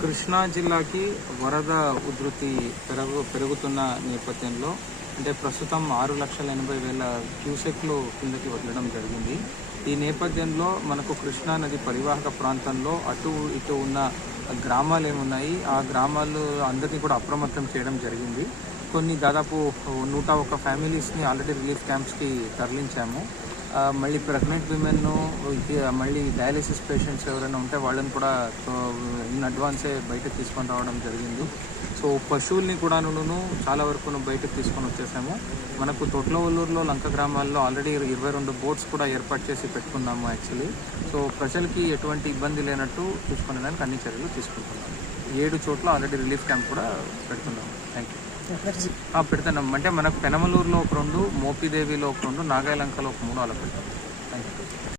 కృష్ణా జిల్లాకి వరద ఉధృతి పెరుగు పెరుగుతున్న నేపథ్యంలో అంటే ప్రస్తుతం ఆరు లక్షల ఎనభై వేల క్యూసెక్లు కిందకి వదలడం జరిగింది. ఈ నేపథ్యంలో మనకు కృష్ణా నది పరివాహక ప్రాంతంలో అటు ఇటు ఉన్న గ్రామాలు ఏమున్నాయి? ఆ గ్రామాలు అందరినీ కూడా అప్రమత్తం చేయడం జరిగింది. కొన్ని దాదాపు నూట ఒక ఫ్యామిలీస్ని ఆల్రెడీ రిలీఫ్ క్యాంప్స్కి తరలించాము. మళ్ళీ ప్రెగ్నెంట్ విమెన్ మళ్ళీ డయాలిసిస్ పేషెంట్స్ ఎవరైనా ఉంటే వాళ్ళని కూడా ఇన్ అడ్వాన్సే బయటకు తీసుకొని రావడం జరిగింది. సో పశువుల్ని కూడాను చాలా వరకు బయటకు తీసుకొని వచ్చేసాము. మనకు తొట్లవల్లూరులో లంక గ్రామాల్లో ఆల్రెడీ ఇరవై రెండు బోట్స్ కూడా ఏర్పాటు చేసి పెట్టుకున్నాము యాక్చువల్లీ సో ప్రజలకి ఎటువంటి ఇబ్బంది లేనట్టు చూసుకునేదానికి అన్ని చర్యలు తీసుకుంటున్నాము. ఏడు చోట్ల ఆల్రెడీ రిలీఫ్ క్యాంప్ కూడా పెడుతున్నాము. థ్యాంక్ యూ ఆ పెడతాను అంటే మనకు పెనమలూరులో ఒక రెండు మోపిదేవిలో ఒక రెండు నాగాయలంకలో ఒక మూడు అలా పెడతాం.